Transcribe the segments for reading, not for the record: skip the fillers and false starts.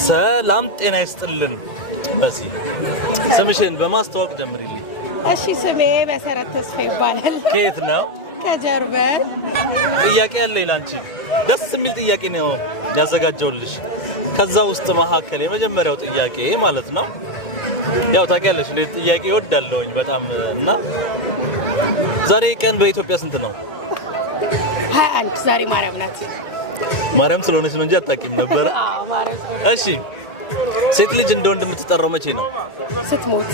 ሰላም ጤና ይስጥልን። በሲ ስምሽን በማስተዋወቅ ጀምሪልኝ። እሺ ስሜ መሰረት ተስፋ ይባላል። ከየት ነው? ከጀርመን። ጥያቄ አለኝ ላንቺ። ደስ የሚል ጥያቄ ነው ያዘጋጀውልሽ። ከዛ ውስጥ መካከል የመጀመሪያው ጥያቄ ማለት ነው ያው ታውቂያለሽ ጥያቄ እወዳለሁኝ በጣም እና ዛሬ ቀን በኢትዮጵያ ስንት ነው? 21 ዛሬ ማርያም ናት። ማርያም ስለሆነች ነው እንጂ አታውቂም ነበር? አዎ ማርያም። እሺ ሴት ልጅ እንደ ወንድ የምትጠራው መቼ ነው? ስትሞት።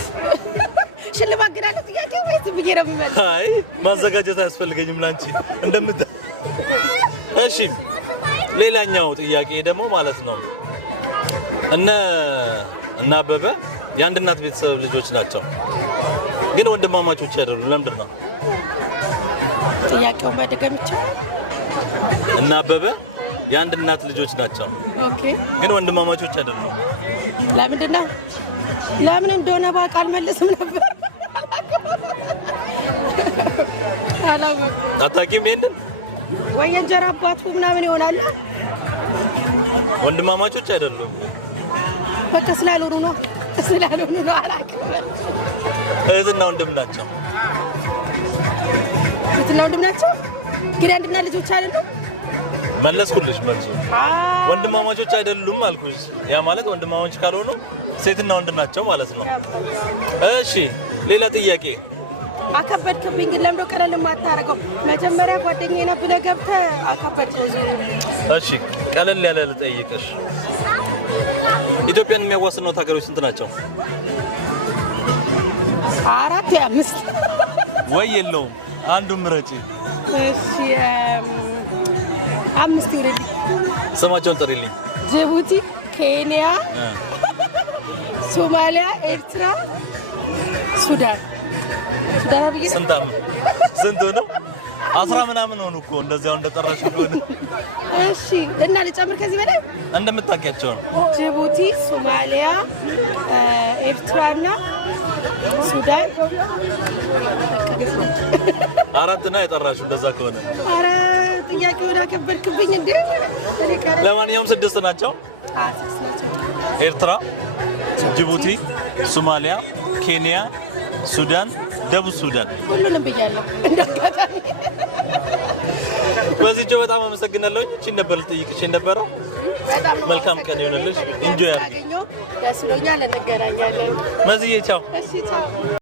ሽልማት ግን አለው ጥያቄው ወይስ ብዬ ነው የሚመልሰው? አይ ማዘጋጀት አያስፈልገኝም ላንቺ እንደምት እሺ ሌላኛው ጥያቄ ደግሞ ማለት ነው እነ አበበ የአንድ እናት ቤተሰብ ልጆች ናቸው ግን ወንድማማቾች አይደሉም። ለምንድን ነው? ጥያቄው መደገም ይቻላል? እነ አበበ የአንድ እናት ልጆች ናቸው ኦኬ ግን ወንድማማቾች አይደሉም። ለምንድን ነው? ለምን እንደሆነ ባቃል መልስም ነበር። አታውቂም? ይሄንን ወይ እንጀራ አባቱ ምናምን ይሆናል። ወንድማማቾች አይደሉም። በቃ ስላልሆኑ ነው አላውቅም። እህትና ወንድም ናቸው። እህትና ወንድም ናቸው ግን አንድና ልጆች አይደሉም። መለስኩልሽ መልሱ። ወንድማማቾች አይደሉም አልኩሽ። ያ ማለት ወንድማማቾች ካልሆኑ ሴትና ወንድ ናቸው ማለት ነው። እሺ ሌላ ጥያቄ አከበድክብኝ። ግን ለምዶ ቀለል ማታረገው መጀመሪያ ጓደኛዬ ነው ብለህ ገብተህ አከበድከው። እሺ ቀለል ያለ ልጠይቅሽ። ኢትዮጵያን የሚያዋስኑት ሀገሮች ስንት ናቸው? 4 ወይ 5 ወይ የለውም አንዱን ምረጪ። እሺ 5 ይረዲ። ስማቸውን ጥሪልኝ። ጅቡቲ፣ ኬንያ፣ ሶማሊያ፣ ኤርትራ፣ ሱዳን። ስንት ነው? 10 ምናምን ሆኑ እኮ እንደዚያው እንደጠራሽ ሆነ። እሺ እና ልጨምር ከዚህ በላይ እንደምታውቂያቸው ነው። ጅቡቲ፣ ሶማሊያ፣ ኤርትራና ሱዳን። 4 ነው የጠራሽው እንደዛ ከሆነ። አረ ጥያቄውን አከበድክብኝ እንዴ? ለማንኛውም 6 ናቸው። ኤርትራ፣ ጅቡቲ፣ ሶማሊያ፣ ኬንያ፣ ሱዳን፣ ደቡብ ሱዳን። ሁሉንም ብያለሁ እንደጋጣሚ። በዚህው በጣም አመሰግናለሁ። እቺ ነበር ልጠይቅሽ የነበረው። መልካም ቀን ይሁንልሽ። ኢንጆይ አድርጊ። ደስ ብሎኛል። እንገናኛለን። መዝዬ ቻው። እሺ ቻው።